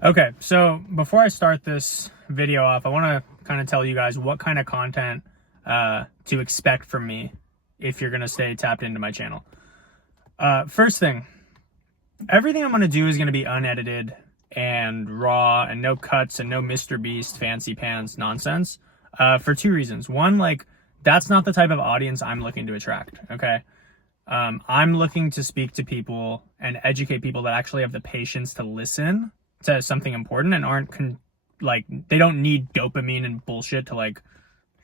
Okay, so before I start this video off, I want to kind of tell you guys what kind of content to expect from me if you're going to stay tapped into my channel. First thing, everything I'm going to do is going to be unedited and raw and no cuts and no Mr. Beast fancy pants nonsense for two reasons. One, like, that's not the type of audience I'm looking to attract, okay? I'm looking to speak to people and educate people that actually have the patience to listen to something important and aren't they don't need dopamine and bullshit to like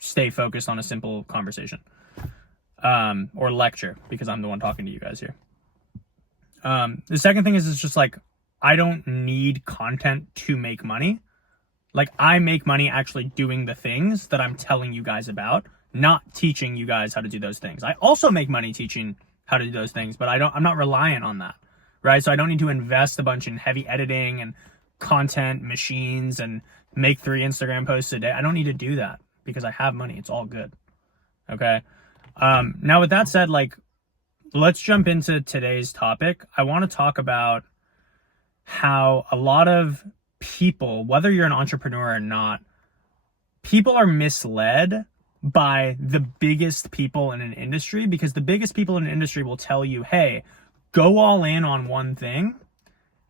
stay focused on a simple conversation or lecture, because I'm the one talking to you guys here. The second thing is, it's just like, I don't need content to make money. Like, I make money actually doing the things that I'm telling you guys about, not teaching you guys how to do those things. I also make money teaching how to do those things, but I'm not reliant on that. Right? So I don't need to invest a bunch in heavy editing and content machines and make 3 Instagram posts a day. I don't need to do that because I have money. It's all good. Okay. Now with that said, like, let's jump into today's topic. I want to talk about how a lot of people, whether you're an entrepreneur or not, people are misled by the biggest people in an industry, because the biggest people in an industry will tell you, hey, go all in on one thing,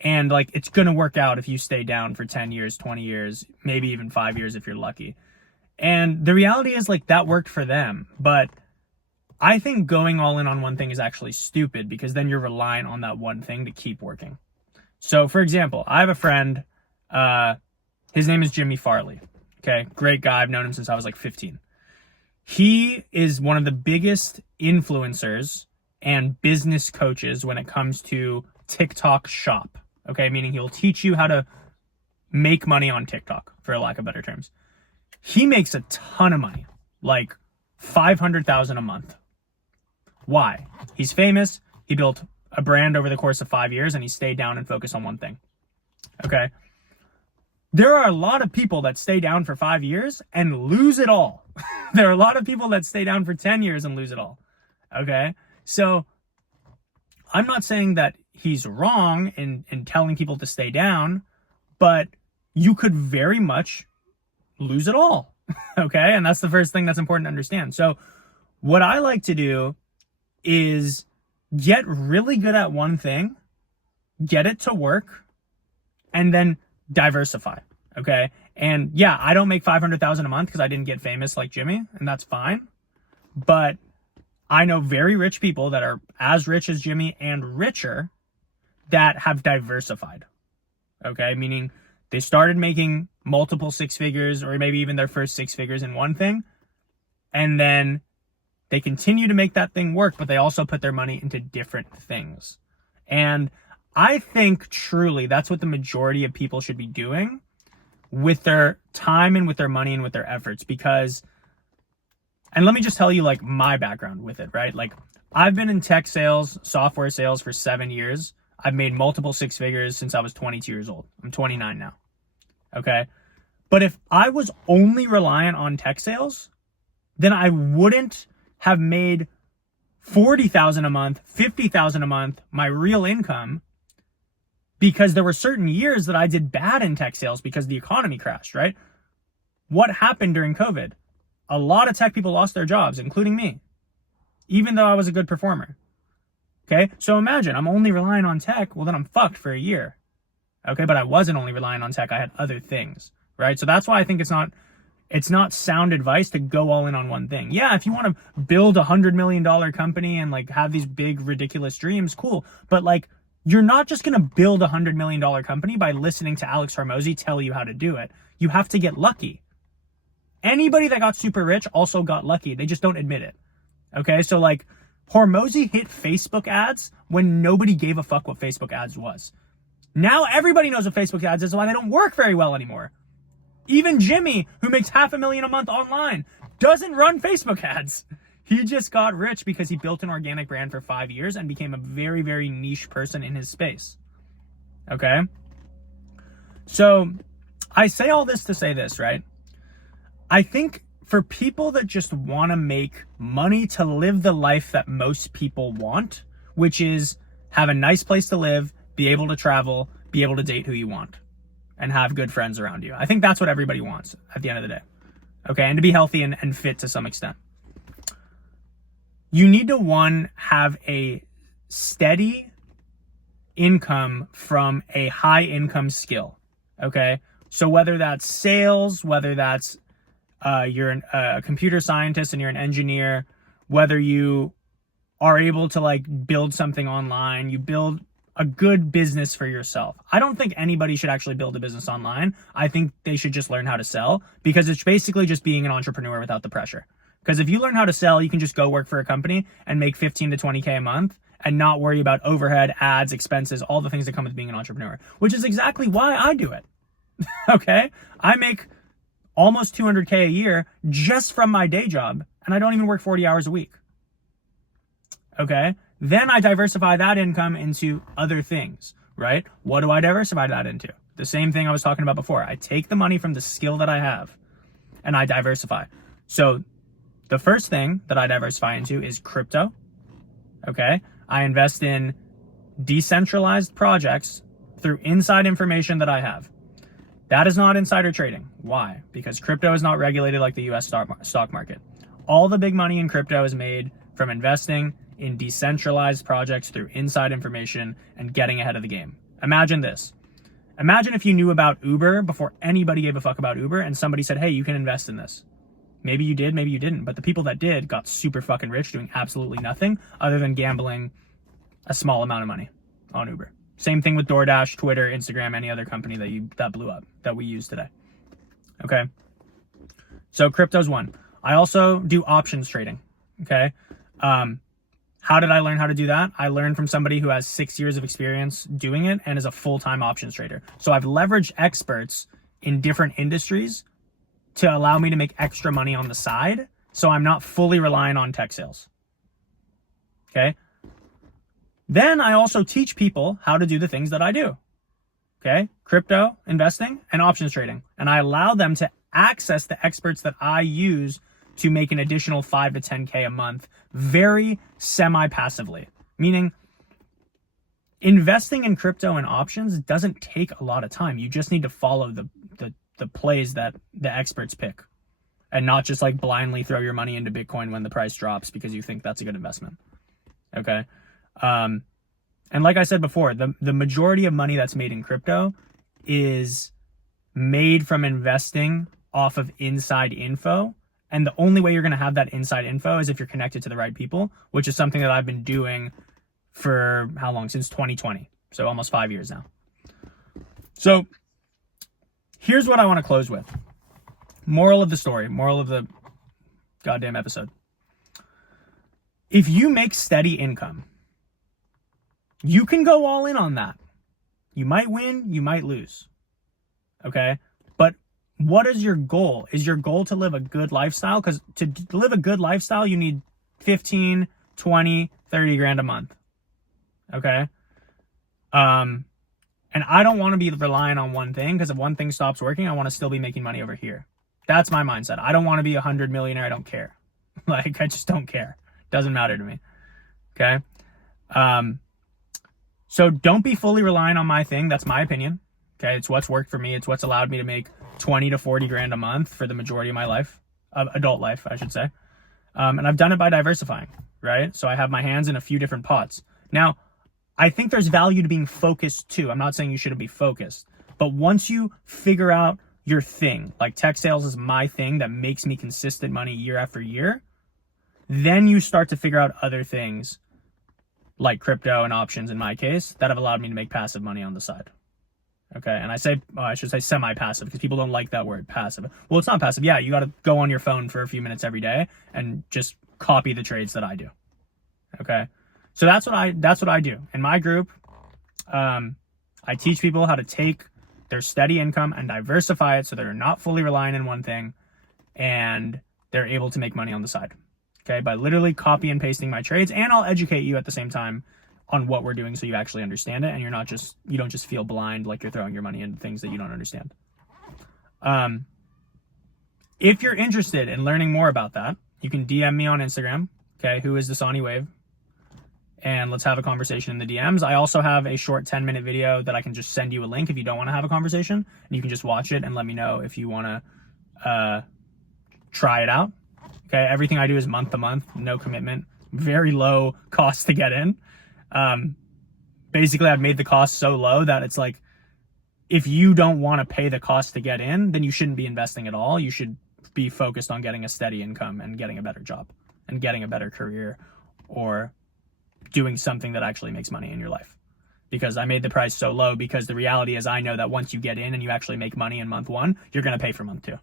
and like, it's going to work out if you stay down for 10 years, 20 years, maybe even 5 years if you're lucky. And the reality is, like, that worked for them. But I think going all in on one thing is actually stupid, because then you're relying on that one thing to keep working. So for example, I have a friend, his name is Jimmy Farley. Okay. Great guy. I've known him since I was like 15. He is one of the biggest influencers and business coaches when it comes to TikTok shop. Okay, meaning he'll teach you how to make money on TikTok, for lack of better terms. He makes a ton of money, like 500,000 a month. Why? He's famous. He built a brand over the course of 5 years, and he stayed down and focused on one thing. Okay. There are a lot of people that stay down for 5 years and lose it all. There are a lot of people that stay down for 10 years and lose it all. Okay. So I'm not saying that he's wrong in telling people to stay down, but you could very much lose it all. Okay. And that's the first thing that's important to understand. So what I like to do is get really good at one thing, get it to work, and then diversify. Okay. And yeah, I don't make 500,000 a month because I didn't get famous like Jimmy, and that's fine. But I know very rich people that are as rich as Jimmy and richer that have diversified. Okay. Meaning they started making multiple 6 figures, or maybe even their first 6 figures in one thing. And then they continue to make that thing work, but they also put their money into different things. And I think truly that's what the majority of people should be doing with their time and with their money and with their efforts. Because, and let me just tell you, like, my background with it, right? Like, I've been in tech sales, software sales for 7 years. I've made multiple 6 figures since I was 22 years old. I'm 29 now. Okay. But if I was only reliant on tech sales, then I wouldn't have made 40,000 a month, 50,000 a month, my real income, because there were certain years that I did bad in tech sales because the economy crashed, right? What happened during COVID? A lot of tech people lost their jobs, including me, even though I was a good performer. Okay. So imagine I'm only relying on tech. Well, then I'm fucked for a year. Okay. But I wasn't only relying on tech. I had other things, right? So that's why I think it's not sound advice to go all in on one thing. Yeah, if you want to build $100 million company and like have these big, ridiculous dreams, cool. But like, you're not just going to build $100 million company by listening to Alex Hormozi tell you how to do it. You have to get lucky. Anybody that got super rich also got lucky. They just don't admit it. Okay. So like, Hormozi hit Facebook ads when nobody gave a fuck what Facebook ads was. Now everybody knows what Facebook ads is, why they don't work very well anymore. Even Jimmy, who makes $500,000 a month online, doesn't run Facebook ads. He just got rich because he built an organic brand for 5 years and became a very, very niche person in his space. Okay? So I say all this to say this, right? I think for people that just want to make money to live the life that most people want, which is have a nice place to live, be able to travel, be able to date who you want. and have good friends around you. I think that's what everybody wants at the end of the day. Okay, and to be healthy and fit to some extent. You need to, one, have a steady income from a high income skill. Okay, so whether that's sales, whether that's you're a computer scientist and you're an engineer, whether you are able to like build something online, you build a good business for yourself. I don't think anybody should actually build a business online. I think they should just learn how to sell, because it's basically just being an entrepreneur without the pressure. Because if you learn how to sell, you can just go work for a company and make 15 to 20K a month and not worry about overhead, ads, expenses, all the things that come with being an entrepreneur, which is exactly why I do it. Okay? I make almost 200K a year just from my day job, and I don't even work 40 hours a week. Okay? Then I diversify that income into other things, right? What do I diversify that into? The same thing I was talking about before. I take the money from the skill that I have and I diversify. So the first thing that I diversify into is crypto. Okay? I invest in decentralized projects through inside information that I have. That is not insider trading. Why? Because crypto is not regulated like the US stock market. All the big money in crypto is made from investing in decentralized projects through inside information and getting ahead of the game. Imagine this. Imagine if you knew about Uber before anybody gave a fuck about Uber and somebody said, hey, you can invest in this. Maybe you did, maybe you didn't. But the people that did got super fucking rich doing absolutely nothing other than gambling a small amount of money on Uber. Same thing with DoorDash, Twitter, Instagram, any other company that blew up that we use today. Okay. So crypto's one. I also do options trading. Okay. How did I learn how to do that? I learned from somebody who has 6 years of experience doing it and is a full-time options trader. So I've leveraged experts in different industries to allow me to make extra money on the side, so I'm not fully reliant on tech sales. Okay? Then I also teach people how to do the things that I do. Okay? Crypto investing and options trading. And I allow them to access the experts that I use to make an additional 5 to 10K a month very semi-passively. Meaning, investing in crypto and options doesn't take a lot of time. You just need to follow the plays that the experts pick and not just like blindly throw your money into Bitcoin when the price drops because you think that's a good investment. Okay? And like I said before, the majority of money that's made in crypto is made from investing off of inside info. And the only way you're going to have that inside info is if you're connected to the right people, which is something that I've been doing for how long? Since 2020. So almost 5 years now. So here's what I want to close with. Moral of the story, moral of the goddamn episode. If you make steady income, you can go all in on that. You might win, you might lose. Okay? But what is your goal? Is your goal to live a good lifestyle? Because to live a good lifestyle, you need 15, 20, 30 grand a month. Okay? And I don't want to be relying on one thing, because if one thing stops working, I want to still be making money over here. That's my mindset. I don't want to be 100 millionaire. I don't care. Like, I just don't care. Doesn't matter to me. Okay? So don't be fully relying on my thing. That's my opinion. Okay? It's what's worked for me. It's what's allowed me to make 20 to 40 grand a month for the majority of my life, adult life, I should say. And I've done it by diversifying, right? So I have my hands in a few different pots. Now, I think there's value to being focused too. I'm not saying you shouldn't be focused, but once you figure out your thing, like tech sales is my thing that makes me consistent money year after year, then you start to figure out other things like crypto and options in my case that have allowed me to make passive money on the side. Okay, and I should say semi-passive, because people don't like that word, passive. Well, it's not passive. Yeah, you got to go on your phone for a few minutes every day and just copy the trades that I do. Okay, so that's what I do in my group. I teach people how to take their steady income and diversify it so they're not fully reliant on one thing, and they're able to make money on the side. Okay, by literally copy and pasting my trades, and I'll educate you at the same time on what we're doing so you actually understand it, and you don't just feel blind like you're throwing your money into things that you don't understand. If you're interested in learning more about that, you can DM me on Instagram. Okay, who is the Sonny Wave? and let's have a conversation in the DMs. I also have a short 10-minute video that I can just send you a link if you don't want to have a conversation, and you can just watch it and let me know if you want to try it out. Okay, everything I do is month to month, no commitment, very low cost to get in. Basically, I've made the cost so low that it's like, if you don't want to pay the cost to get in, then you shouldn't be investing at all. You should be focused on getting a steady income and getting a better job and getting a better career, or doing something that actually makes money in your life. Because I made the price so low because the reality is I know that once you get in and you actually make money in month 1, you're going to pay for month 2.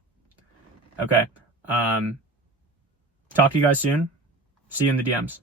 Okay. Talk to you guys soon. See you in the DMs.